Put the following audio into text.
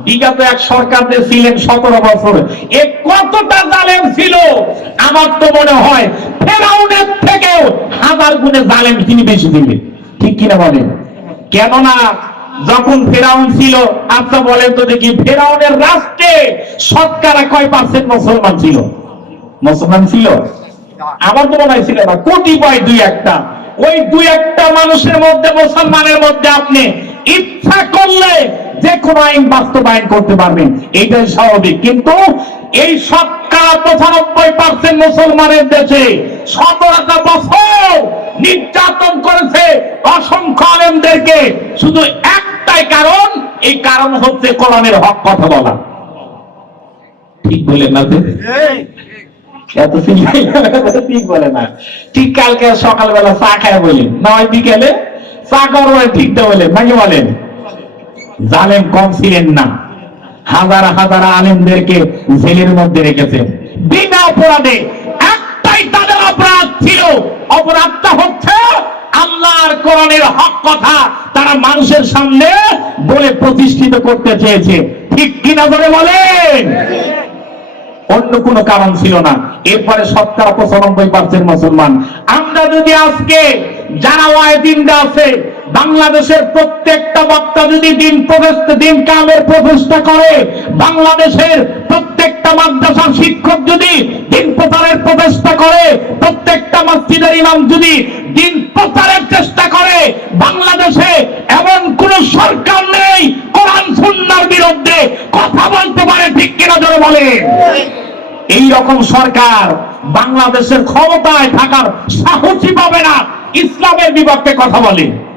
বিগত এক সরকার যে ছিলেন 17 বছর, এ কতটা জালেম ছিল। আমার তো মনে হয় ফেরাউনের থেকেও 1000 গুণে জালেম তিনি বেশি ছিলেন, ঠিক কিনা বলেন? কেননা যখন ফেরাউন ছিল, আচ্ছা বলেন তো দেখি, ফেরাউনের রাষ্ট্রে শতকরা কয় পার্সেন্ট মুসলমান ছিল? মুসলমান ছিল? আমার তো মনে হয় ছিল না, কতিপয় দুই একটা। ওই দুই একটা মানুষের মধ্যে, মুসলমানের মধ্যে আপনি ইচ্ছা করলে যে কোনো আইন বাস্তবায়ন করতে পারবেন, এইটাই স্বাভাবিক। কিন্তু এই শতকরা 95% মুসলমানের দেশে 17টা বছর নির্যাতন করেছে অসংখ্য আলেমদেরকে, শুধু একটাই কারণ, এই কারণ হচ্ছে কোরআনের হক কথা বলা। ঠিক বলেন না? এত ঠিক বলে না। ঠিক কালকে সকালবেলা চা খায় বলেন, নয় বিকেলে চা খাওয়ার ঠিকটা বলেন নাকি বলেন? জালেম কম ছিলেন না, হাজার হাজার আলেমদেরকে জেলের মধ্যে রেখেছেন বিনা অপরাধে। একটাই তাদের অপরাধ ছিল, অপরাধটা হচ্ছে আল্লাহর কোরআনের হক কথা তারা মানুষের সামনে বলে প্রতিষ্ঠিত করতে চেয়েছে। ঠিক কিনা ধরে বলেন? অন্য কোনো কারণ ছিল না। এরপরে 95% মুসলমান। আমরা যদি আজকে যারা ওয়াইদিনরা আছে, বাংলাদেশের প্রত্যেকটা বক্তা যদি দিন কামের প্রচেষ্টা করে, বাংলাদেশের প্রত্যেকটা মাদ্রাসার শিক্ষক যদি দিন প্রচারের প্রচেষ্টা করে, প্রত্যেকটা মসজিদের ইমাম যদি দিন প্রচারের চেষ্টা করে, বাংলাদেশে এমন কোন সরকার নেই কোরআন সুন্নাহর বিরুদ্ধে কথা বলতে পারে। ঠিক কিনা জোরে বলে? এই রকম সরকার বাংলাদেশের ক্ষমতায় থাকার সাহসী পাবে না ইসলামের বিপক্ষে কথা বলে।